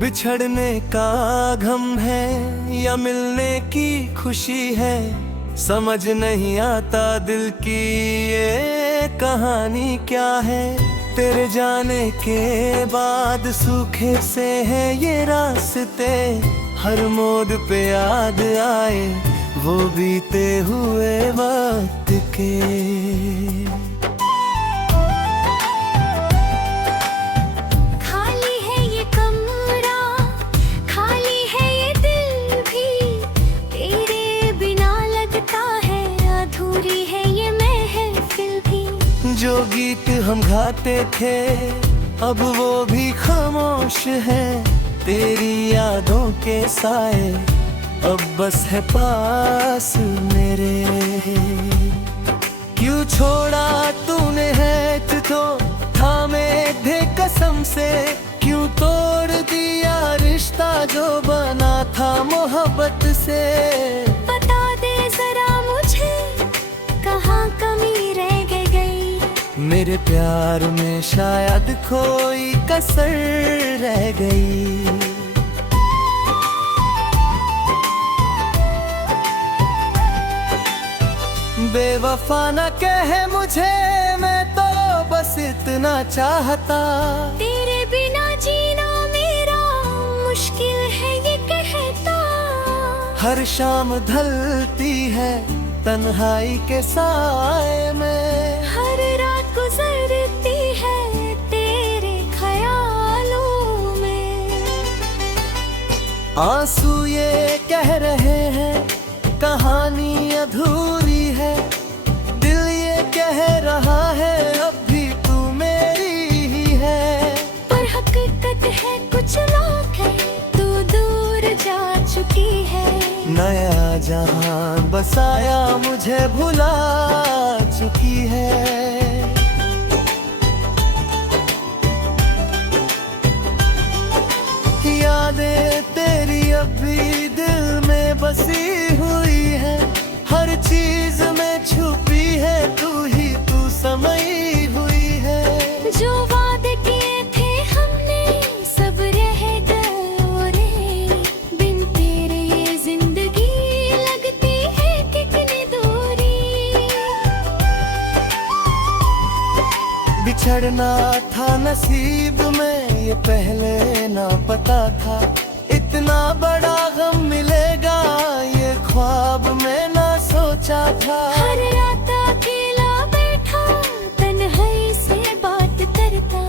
बिछड़ने का गम है या मिलने की खुशी है, समझ नहीं आता दिल की ये कहानी क्या है। तेरे जाने के बाद सूखे से है ये रास्ते, हर मोड़ पे याद आए वो बीते हुए वक्त के। खाली है ये कमरा, खाली है ये दिल भी, तेरे बिना लगता है अधूरी है ये महफिल भी। जो गीत हम गाते थे अब वो भी खामोश है, तेरी यादों के साए अब बस है पास मेरे। क्यों छोड़ा तूने है तो थामे थे कसम से, क्यों तोड़ दिया रिश्ता जो बना था मोहब्बत से। बता दे जरा मुझे कहाँ कमी रह गई, मेरे प्यार में शायद कोई कसर रह गई। बेवफा न कहे मुझे, मैं तो बस इतना चाहता, तेरे बिना जीना मेरा मुश्किल है ये कहता। हर शाम ढलती है तन्हाई के साए में, हर रात गुजरती है तेरे ख्यालों में। आंसू ये कह रहे हैं कहानी अधूरी है, दिल ये कह रहा है अब भी तू मेरी ही है। पर हकीकत है कुछ लोग है तू दूर जा चुकी है। नया जहां बसाया मुझे भुला चुकी है। यादें तेरी अब भी दिल में बसी हुई है, हर चीज में छुपी है तू ही तू समाई हुई है। जो वादे किए थे हमने सब रह गए रे, बिन तेरे ये जिंदगी लगती है कितनी दूरी। बिछड़ना था नसीब में ये पहले ना पता था, इतना बड़ा गम मिलेगा ये ख्वाब में ना सोचा था। हर रात अकेला बैठा तन्हाई से बात करता,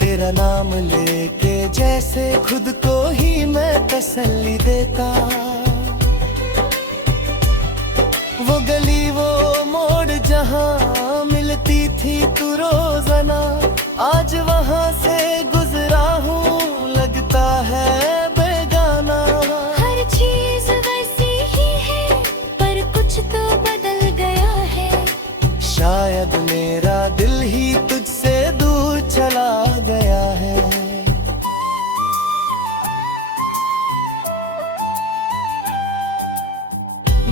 तेरा नाम लेके जैसे खुद को ही मैं तसल्ली देता। वो गली वो मोड़ जहां मिलती थी तू रोजाना, आज वहां से गुजरा हूँ लगता है बेगाना। हर चीज वैसी ही है पर कुछ तो बदल गया है, शायद मेरा दिल ही तुझसे दूर चला गया है।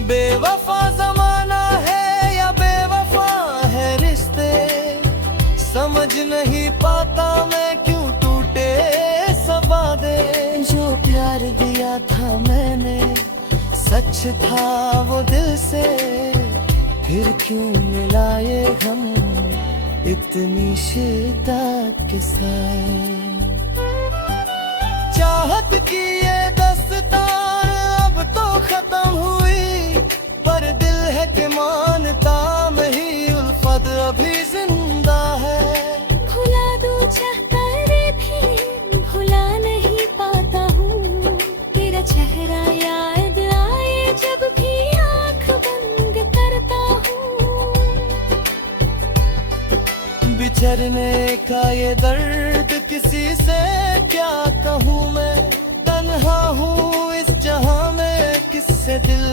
बेवफा जमाना है या बेवफा है रिश्ते, समझ नहीं पाता मैं क्यों टूटे सब वादे। जो प्यार दिया था मैंने सच था वो दिल से, फिर क्यों मिलाए हम इतनी शिद्दत के साथ। चाहत की ये दस्तार अब तो खत्म हुई, पर दिल है कि मानता नहीं उल्फत अभी जिंदा है। भुला दूं चाहकर भी भुला नहीं पाता हूँ, तेरा चेहरा याद आए जब भी आँख बंद करता हूँ। बिछड़ने का ये दर्द किसी से क्या कहूँ मैं, तन्हा हूँ इस जहां में किससे दिल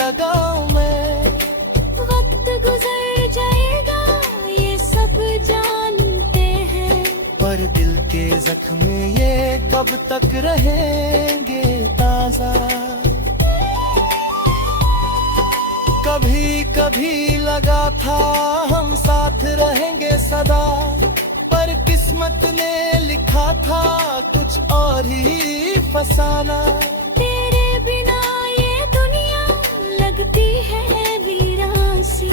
लगाऊं मैं। वक्त गुजर जाएगा ये सब जानते हैं, पर दिल के जख्म ये कब तक रहेंगे ताजा। कभी कभी लगा था हम साथ रहेंगे सदा, पर किस्मत ने लिखा था कुछ और ही फसाना। तेरे बिना ये दुनिया लगती है वीरान सी।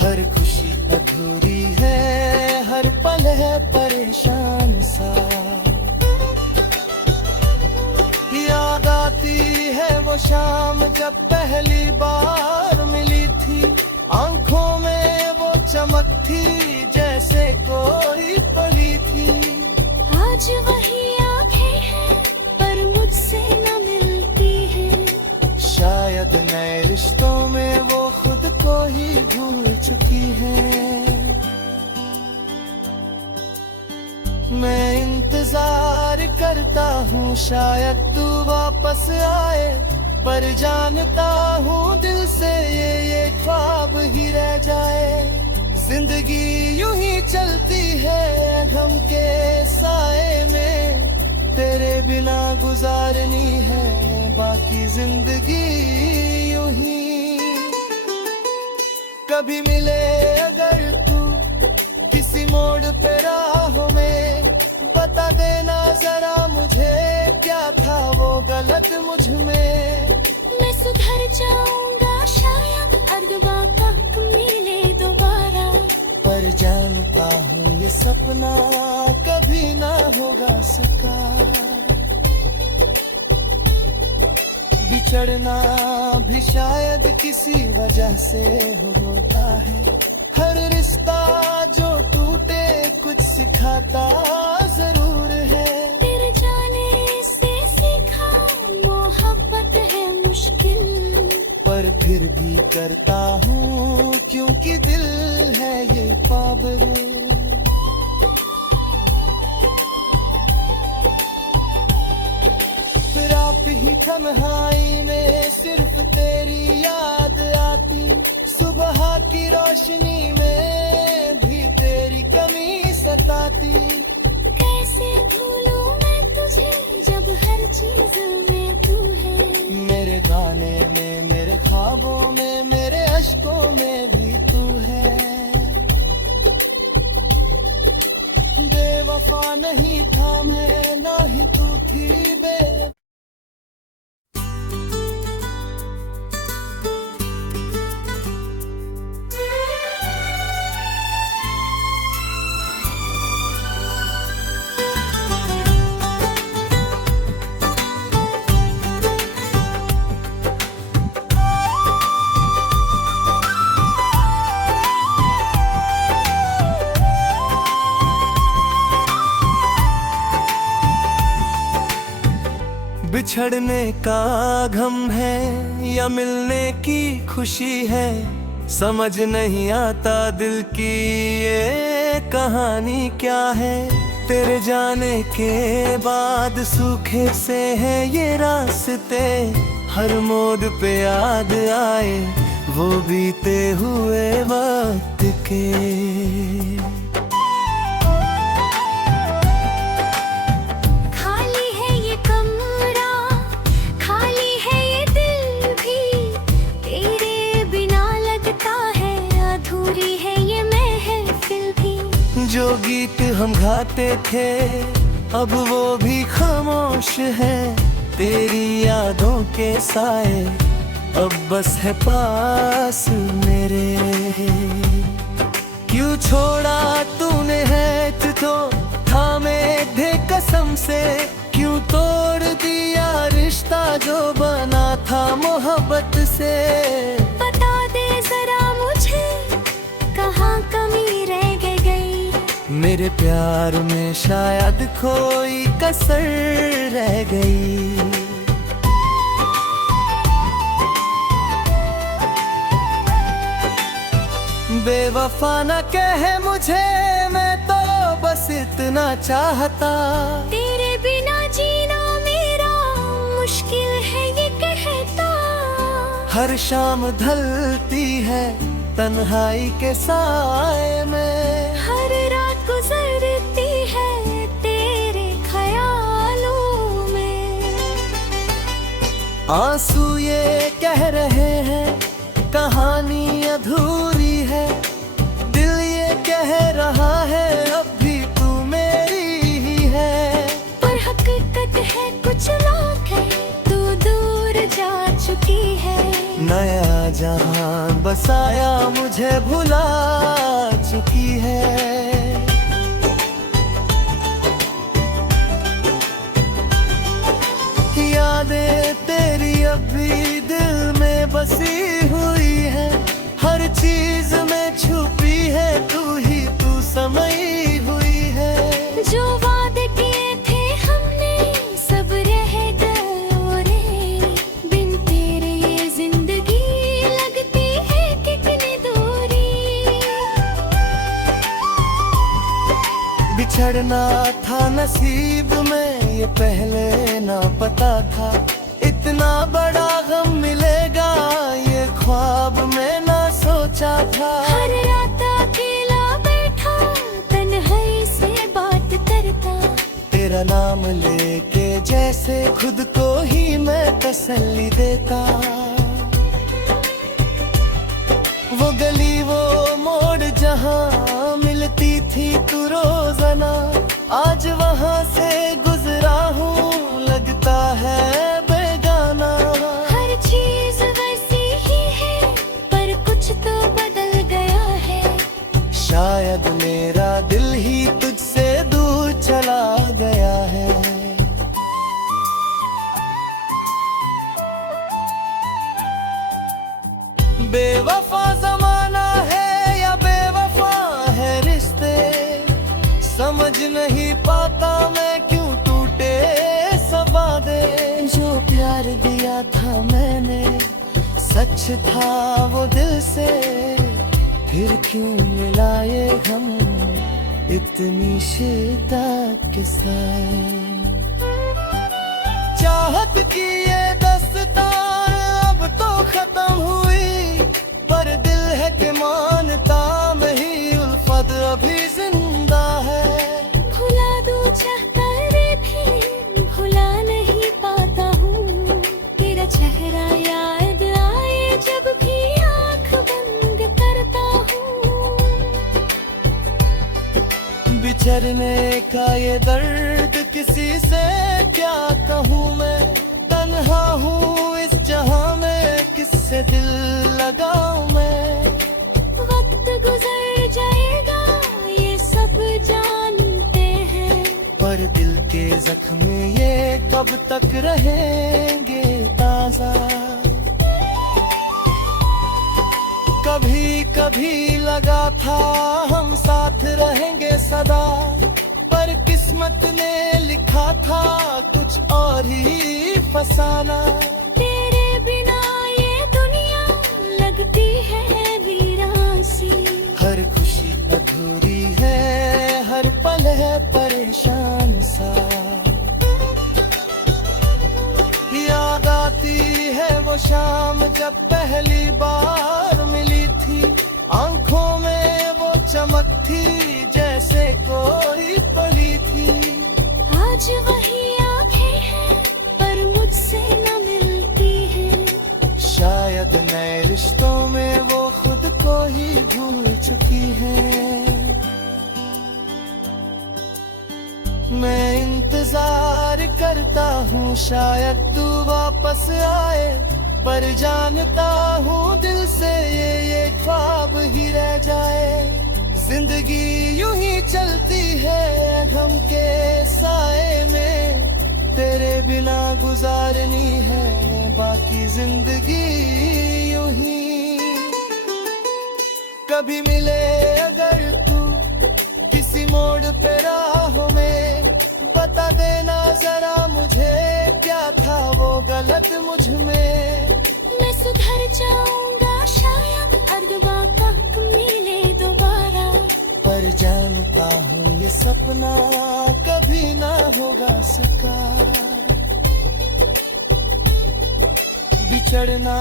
हर खुशी अधूरी है, हर पल है परेशान सा। याद आती है वो शाम जब पहली बार मिली थी। आंखों में वो चमक थी जैसे कोई पली थी। आज वही आंखें हैं पर मुझसे न मिलती है। शायद नए रिश्तों में वो खुद को ही भूल चुकी है। मैं इंतजार करता हूँ शायद तू वापस आए, पर जानता हूँ दिल से ये ख्वाब ही रह जाए। जिंदगी यूं ही चलती है गम के साए में, तेरे बिना गुजारनी है बाकी जिंदगी यूं ही। कभी मिले अगर तू किसी मोड़ पे राहों में, बता देना जरा मुझे क्या था वो गलत मुझ में। मैं सुधर जाऊंगा शायद अर्गवा तक मिले दोबारा, पर जानता हूँ ये सपना कभी ना होगा साकार। बिछड़ना भी शायद किसी वजह से होता है। हर रिश्ता जो टूटे कुछ सिखाता जरूर है। तेरे जाने से सीखा मोहब्बत है मुश्किल, पर फिर भी करता हूँ क्योंकि दिल है ये पागल। फिर आप ही तन्हाई में सिर्फ तेरी याद आती। सुबह की रोशनी में भी तेरी कमी सताती। कैसे भूलूं मैं तुझे जब हर चीज में तू है। मेरे गाने में, मेरे ख्वाबों में, मेरे अश्कों में भी तू है। बेवफा नहीं था मैं, ना ही तू थी बे। बिछड़ने का गम है या मिलने की खुशी है, समझ नहीं आता दिल की ये कहानी क्या है। तेरे जाने के बाद सूखे से है ये रास्ते, हर मोड़ पे याद आए वो बीते हुए वक्त के। जो गीत हम गाते थे अब वो भी खामोश है। तेरी यादों के साए अब बस है पास मेरे। क्यों छोड़ा तूने है तो थामे थे कसम से, क्यों तोड़ दिया रिश्ता जो बना था मोहब्बत से। बता दे जरा मुझे कहाँ कमी रह गई। मेरे प्यार में शायद कोई कसर रह गई। बेवफा न कहे मुझे, मैं तो बस इतना चाहता। तेरे बिना जीना मेरा मुश्किल है ये कहता। हर शाम ढलती है तन्हाई के साए में, हर रात गुजरती है तेरे ख्यालों में। आंसू ये कह रहे हैं कहानी अधूरी है, दिल ये कह रहा है अब भी तू मेरी ही है। पर हकीकत है कुछ लोग नया जहां बसाया मुझे भुला चुकी है। यादें तेरी अब भी दिल में बसी हुई है, हर चीज में छुपी है तू ही तू समाई हुई है। जो वादे किए थे हमने सब रह गए रे, बिन तेरे ये जिंदगी लगती है कितनी दूरी। बिछड़ना था नसीब में ये पहले ना पता था, इतना बड़ा गम मिलेगा ये ख्वाब में ना सोचा था। हर रात अकेला बैठा तन्हाई से बात करता, तेरा नाम लेके जैसे खुद को ही मैं तसल्ली देता। वो गली वो मोड़ जहां मिलती थी तू रोजाना, आज वहां से गुजरा हूँ लगता है बेगाना। हर चीज वैसी ही है पर कुछ तो बदल गया है। शायद मेरा दिल ही तुझसे दूर चला गया है। बेवफा जमाना है या बेवफा है रिश्ते, समझ नहीं पाता मैं क्यों टूटे सब वादे। जो प्यार दिया था मैंने सच था वो दिल से, फिर क्यों मिलाए हम इतनी शिद्दत के साथ। चाहत की ये दस्तार अब तो खत्म हुई, पर दिल है कि मानता नहीं उल्फत अभी जिंदा है। भुला दूं चाहकर भी भुला नहीं पाता हूँ, तेरा चेहरा याद आए जब भी आँख बंद करता हूँ। बिछड़ने का ये दर्द किसी से क्या कहूँ मैं, तन्हा हूँ इस जहां में किससे दिल लगाऊं मैं। वक्त गुजर जाएगा ये सब जानते हैं, पर दिल के जख्म ये कब तक रहेंगे ताजा। कभी कभी लगा था हम साथ रहेंगे सदा, पर किस्मत ने लिखा था कुछ और ही फसाना। तेरे बिना ये दुनिया लगती है वीरान सी, हर खुशी अधूरी है हर पल है परेशान सा। याद आती है वो शाम जब पहली बार मिली थी, आंखों में वो चमक थी जैसे कोई पली थी। आज वही आंखें हैं पर मुझसे न मिलती हैं। शायद नए रिश्तों में वो खुद को ही भूल चुकी है। मैं इंतजार करता हूँ शायद तू वापस आए, पर जानता हूँ दिल से ये ख्वाब ही रह जाए। जिंदगी यूं ही चलती है गम के साए में, तेरे बिना गुजारनी है बाकी जिंदगी यूं ही। कभी मिले अगर तू किसी मोड़ पे राहों में, बता देना जरा मुझे क्या था वो गलत मुझ में। मैं सुधर जाऊंगा शायद अर्गवा तक मिले दोबारा, पर जानता हूँ ये सपना कभी ना होगा साकार। बिछड़ना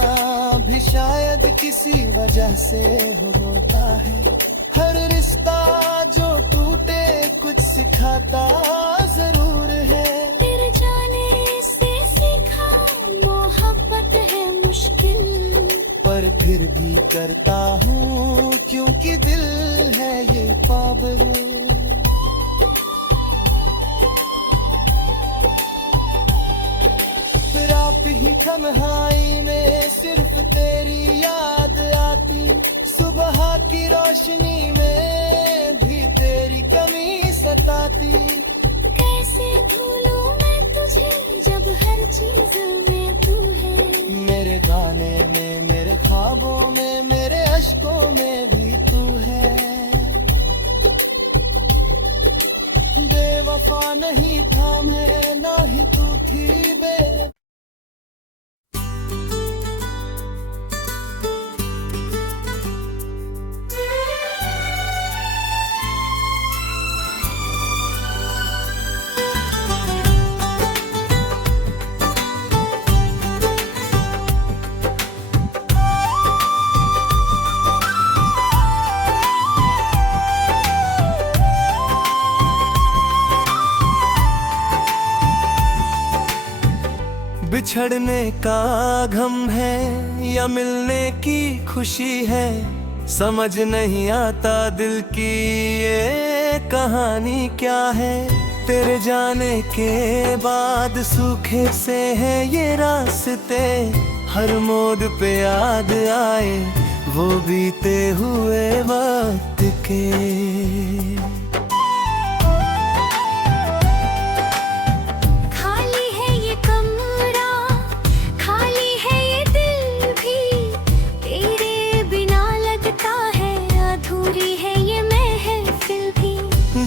भी शायद किसी वजह से होता है, हर रिश्ता जो टूटे कुछ सिखाता जरूर है। तेरे जाने से सीखा मोहब्बत है मुश्किल, पर फिर भी करता हूँ क्योंकि दिल है ये पागल। फिर आप ही तन्हाई में सिर्फ तेरी याद आती, सुबह की रोशनी में भी तेरी कमी सताती। कैसे भूलूं मैं तुझे जब हर चीज में तू है। मेरे गाने में, मेरे ख्वाबों में, मेरे अश्कों में भी तू है। बेवफा नहीं था मैं, ना ही तू थी बे। बिछड़ने का गम है या मिलने की खुशी है, समझ नहीं आता दिल की ये कहानी क्या है। तेरे जाने के बाद सूखे से है ये रास्ते, हर मोड़ पे याद आए वो बीते हुए वक्त के।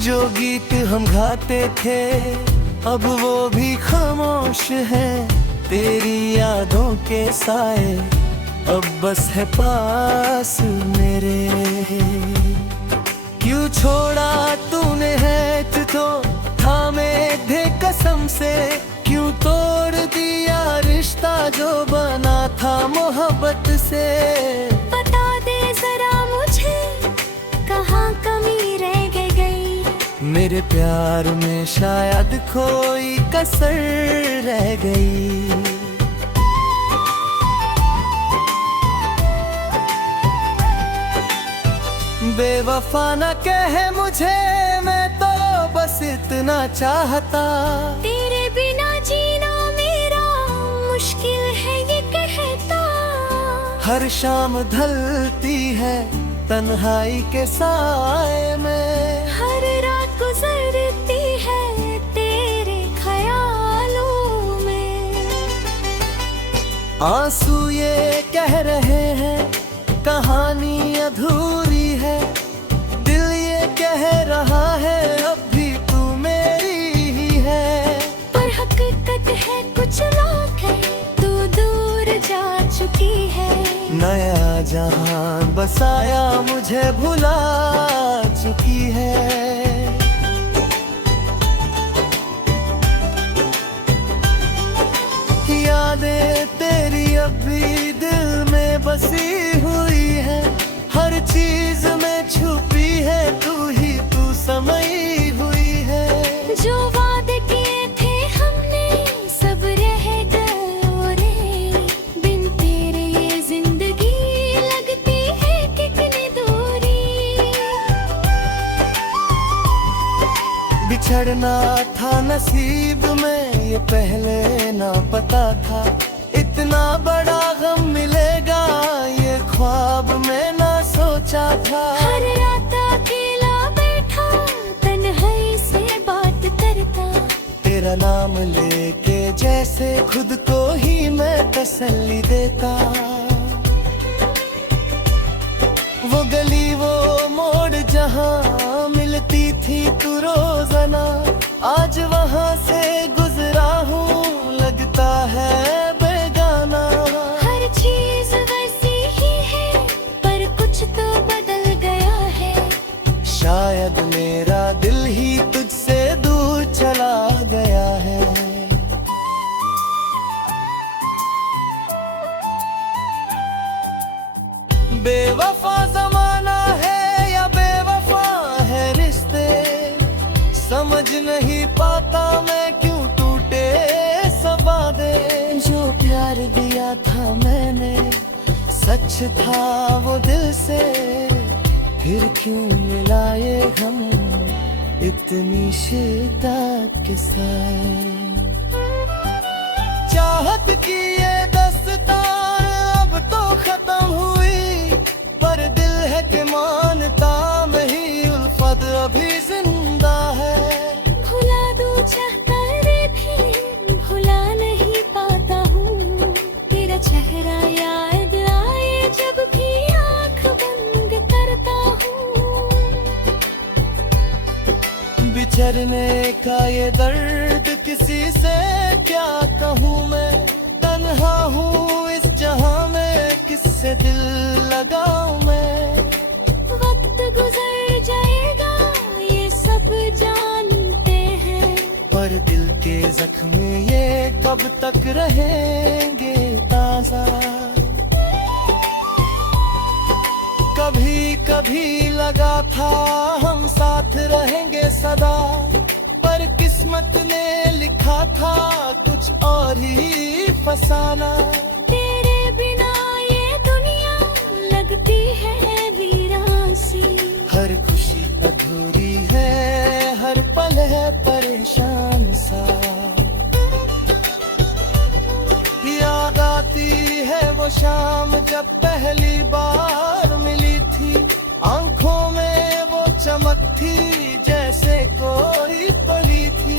जो गीत हम गाते थे अब वो भी खामोश है, तेरी यादों के साए अब बस है पास मेरे। क्यों छोड़ा तूने है तो थामे थे कसम से, क्यों तोड़ दिया रिश्ता जो बना था मोहब्बत से। बता दे जरा मुझे कहाँ कमी रह गई, मेरे प्यार में शायद कोई कसर रह गई। बेवफा न कहे मुझे, मैं तो बस इतना चाहता। तेरे बिना जीना मेरा मुश्किल है ये कहता। हर शाम ढलती है तन्हाई के साए में, हर रात गुजरती है तेरे ख्यालों में। आंसू ये कह रहे हैं कहानी अधूरी है, दिल ये कह रहा है अब भी तू मेरी ही है। पर हकीकत है कुछ लोग है, तू दूर जा चुकी है। नया जहां बसाया मुझे भुला चुकी है। यादें तेरी अब भी दिल में बसी हुई है, हर चीज में छुपी है तू ही तू समाई हुई है। जो वादे किए थे हमने सब रह गए रे, बिन तेरे ये जिंदगी लगती है कितनी दूरी। बिछड़ना था नसीब में ये पहले ना पता था, इतना बड़ा गम मिलेगा ये ख्वाब में ना सोचा था। हर रात अकेला बैठा तन्हाई से बात करता, तेरा नाम लेके जैसे खुद को ही मैं तसल्ली देता। वो गली वो मोड़ जहां मिलती थी तू रोजाना, आज वहां से गुजरा हूँ लगता है बेगाना। हर चीज वैसी ही है पर कुछ तो बदल गया है, शायद मेरा दिल ही तुझसे दूर चला गया है। बेवफा जमाना है या बेवफा है रिश्ते, समझ नहीं पाता मैं क्यों टूटे सब वादे। जो प्यार दिया था मैंने सच था वो दिल से, फिर क्यों मिलाए हम इतनी शिद्दत के साथ। चाहत की ये दस्तार अब तो का ये दर्द किसी से क्या कहूँ मैं, तन्हा हूँ इस जहां में, किससे दिल लगाऊं मैं। वक्त गुजर जाएगा ये सब जानते हैं, पर दिल के जख्म ये कब तक रहेंगे ताजा। कभी कभी लगा था हम साथ रहेंगे सदा, पर किस्मत ने लिखा था कुछ और ही फसाना। तेरे बिना ये दुनिया लगती है वीरान सी, हर खुशी अधूरी है, हर पल है परेशान सा। याद आती है वो शाम जब पहली बार मिली थी, आंखों में वो चमक थी जैसे कोई पली थी।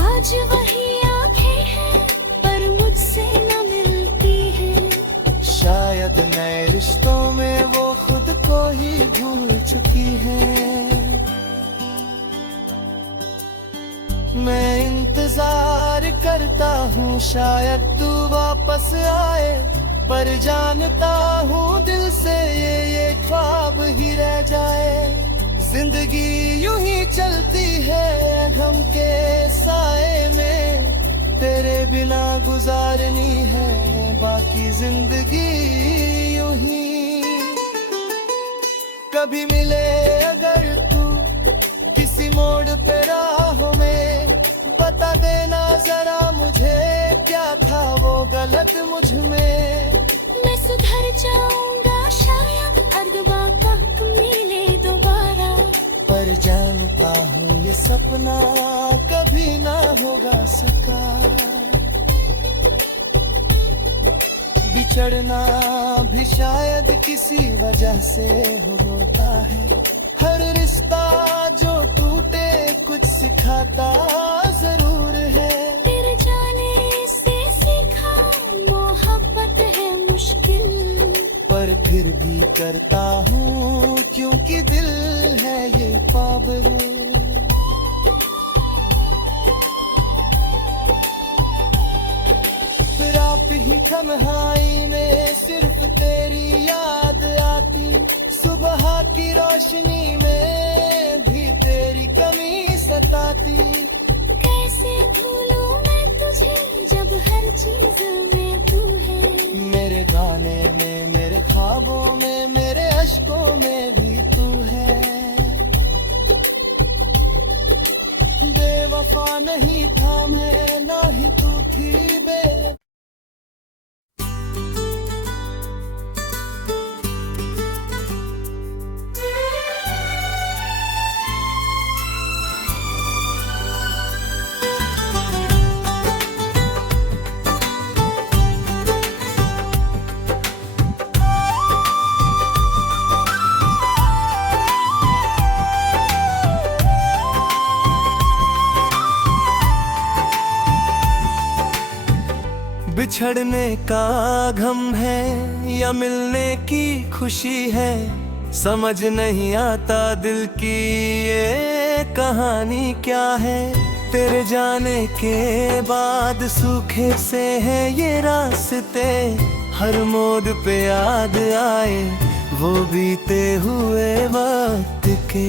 आज वही आंखें हैं पर मुझसे न मिलती हैं, शायद नए रिश्तों में वो खुद को ही भूल चुकी है। मैं इंतजार करता हूँ शायद तू वापस आए, पर जानता हूँ दिल से ये ख्वाब ही रह जाए। जिंदगी यूं ही चलती है गम के साए में, तेरे बिना गुजारनी है बाकी जिंदगी यूं ही। कभी मिले अगर तू किसी मोड़ पे राहों में, बता देना जरा मुझे क्या था वो गलत मुझ में। मैं सुधर जाऊंगा शायद अर्गवा तक मिले दोबारा, पर जानता हूँ ये सपना कभी ना होगा सका। बिछड़ना भी शायद किसी वजह से होता है, हर रिश्ता जो टूटे कुछ सिखाता जरूर है। तेरे जाने से सीखा मोहब्बत है मुश्किल, पर फिर भी करता हूँ क्योंकि दिल है ये पागल। फिर आप ही तन्हाई में सिर्फ तेरी याद आती, सुबह की रोशनी में भी तेरी कमी सताती। कैसे भूलूं मैं तुझे जब हर चीज में तू है, मेरे गाने में, मेरे ख्वाबों में, मेरे अश्कों में भी तू है। बेवफा नहीं था मैं, ना ही तू थी बे। बिछड़ने का गम है या मिलने की खुशी है, समझ नहीं आता दिल की ये कहानी क्या है। तेरे जाने के बाद सूखे से है ये रास्ते, हर मोड़ पे याद आए वो बीते हुए वक्त के।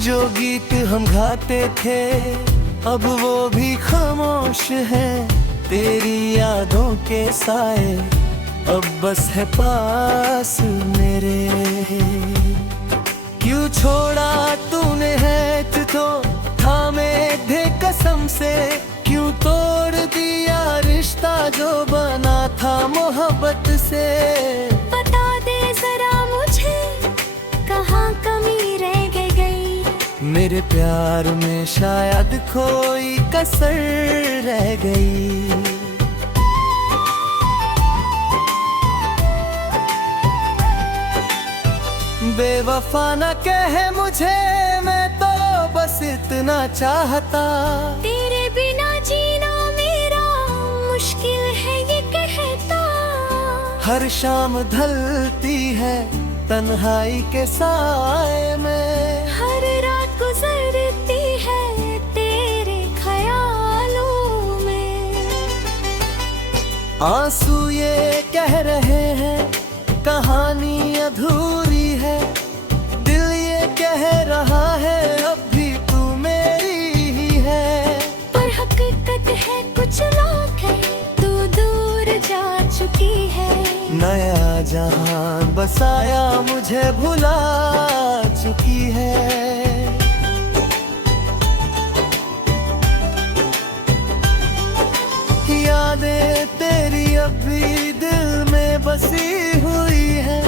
जो गीत हम गाते थे अब वो भी खामोश है, तेरी यादों के साए अब बस है पास मेरे। क्यों छोड़ा तूने है तो थामे थे कसम से, क्यों तोड़ दिया रिश्ता जो बना था मोहब्बत से। बता दे जरा मुझे कहाँ कमी रह गई, मेरे प्यार में शायद कोई कसर रह गई। बेवफा न कहे मुझे, मैं तो बस इतना चाहता। तेरे बिना जीना मेरा मुश्किल है ये कहता। हर शाम ढलती है तन्हाई के साए में, हर रात गुजरती है तेरे ख्यालों में। आंसू ये कह रहे हैं कहानी अधूरी है, दिल ये कह रहा है अब भी तू मेरी ही है। पर हकीकत है कुछ लोग है तू दूर जा चुकी है। नया जहां बसाया मुझे भुला चुकी है। यादें तेरी अब भी दिल में बसी हुई है,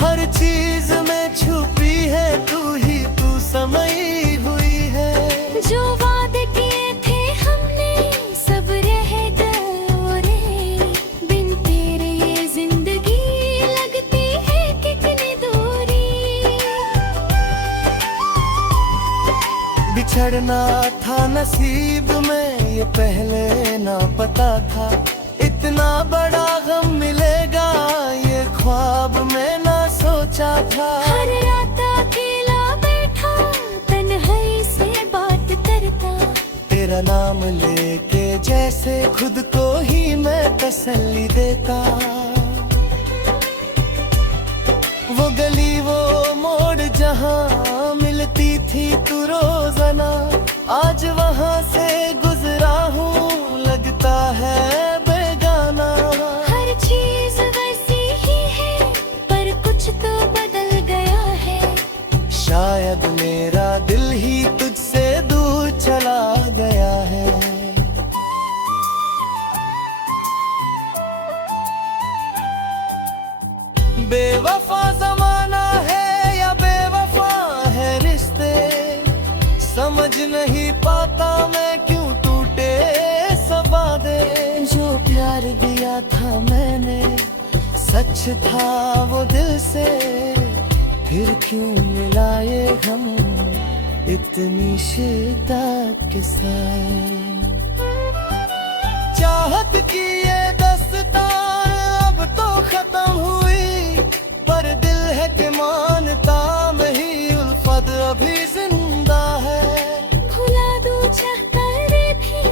हर चीज में छुपी है तू ही तू समाई हुई है। जो वादे किए थे हमने सब रह गए रे, बिन तेरे ये जिंदगी लगती है कितनी दूरी। बिछड़ना था नसीब में ये पहले ना पता था, इतना बड़ा गम मिलेगा ये ख्वाब में ना सोचा था। हर रात अकेला बैठा तन्हाई से बात करता, तेरा नाम लेके जैसे खुद को ही मैं तसल्ली देता। वो गली वो मोड़ जहां मिलती थी तू रोजाना, आज वहां से गुजरा हूँ लगता है बेगाना। हर चीज वैसी ही है पर कुछ तो बदल गया है। शायद मेरा दिल ही तुझसे दूर चला गया है। बेवफा जमाना है या बेवफा है रिश्ते, समझ नहीं पाता मैं क्यों टूटे सब वादे। जो प्यार दिया था मैंने सच था वो दिल से, फिर क्यों मिलाए हम इतनी शिद्दत के साथ। चाहत की ये दस्तार अब तो खत्म हुई, पर दिल है कि मानता नहीं उल्फत अभी जिंदा है। भुला दूं चाहकर भी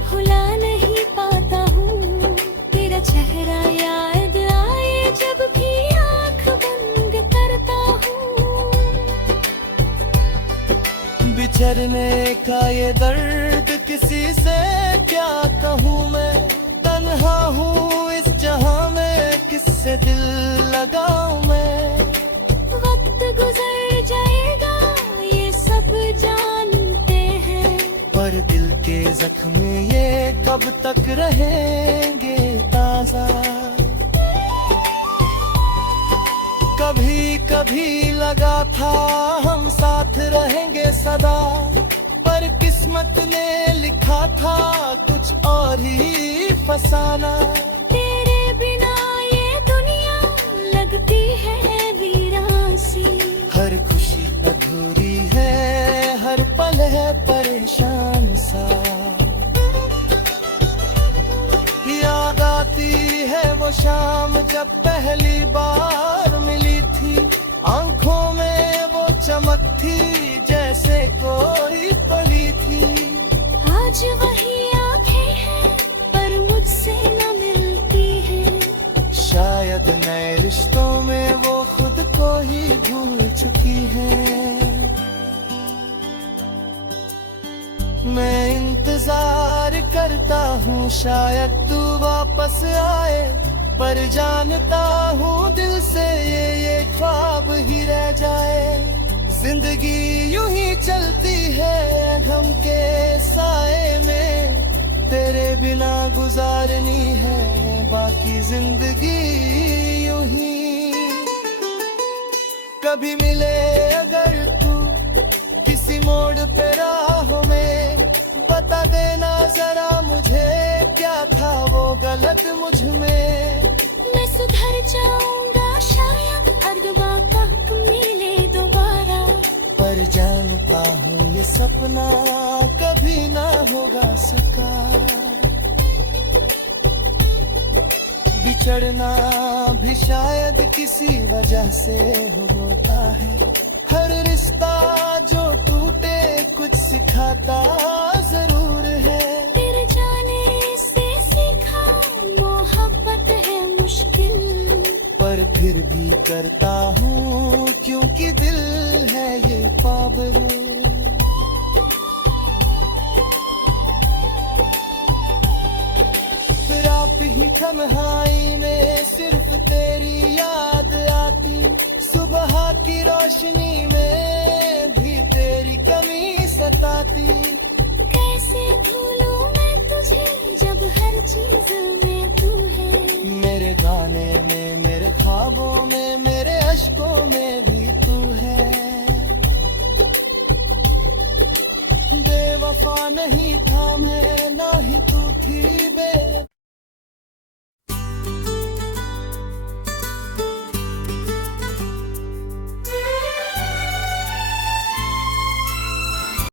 भुला नहीं पाता हूँ, तेरा चेहरा याद आए जब भी आँख बंद करता हूँ। बिछड़ने का ये दर्द किसी से क्या कहूँ मैं, तन्हा हूँ इस जहां में किससे दिल लगाऊं मैं। वक्त गुजर जाएगा ये सब जानते हैं, पर दिल के जख्म ये कब तक रहेंगे ताजा। कभी कभी लगा था हम साथ रहेंगे सदा, पर किस्मत ने लिखा था कुछ और ही फसाना। तेरे बिना ये दुनिया लगती है वीरान सी। हर खुशी अधूरी है हर पल है परेशान सा। याद आती है वो शाम जब पहली बार मिली थी, आंखों में वो चमक थी जैसे कोई पली थी। आज वही आंखें हैं पर मुझसे न मिलती हैं। शायद नए रिश्तों में वो खुद को ही भूल चुकी है। मैं इंतजार करता हूँ शायद तू वापस आए, पर जानता हूँ दिल से ये ख्वाब ही रह जाए। जिंदगी यूं ही चलती है गम के साए में, तेरे बिना गुजारनी है बाकी जिंदगी यूं ही। कभी मिले अगर तू किसी मोड़ पे राहों में, बता देना जरा मुझे क्या था वो गलत मुझ में। मैं सुधर जाऊंगा शायद अर्गवा तक मिले दोबारा, पर पर जानता हूँ ये सपना कभी ना होगा साकार। बिछड़ना भी शायद किसी वजह से होता है। हर रिश्ता जो टूटे कुछ सिखाता जरूर है। तेरे जाने से सीखा मोहब्बत है मुश्किल, पर फिर भी करता हूँ क्योंकि दिल है ये पागल। फिर आप ही तन्हाई में सिर्फ तेरी याद आती, सुबह की रोशनी में भी तेरी कमी सताती। कैसे भूलूं मैं तुझे जब हर चीज में तू है। मेरे गाने में, मेरे ख्वाबों में, मेरे अश्कों में भी तू है। बेवफा नहीं था मैं, ना ही तू थी बे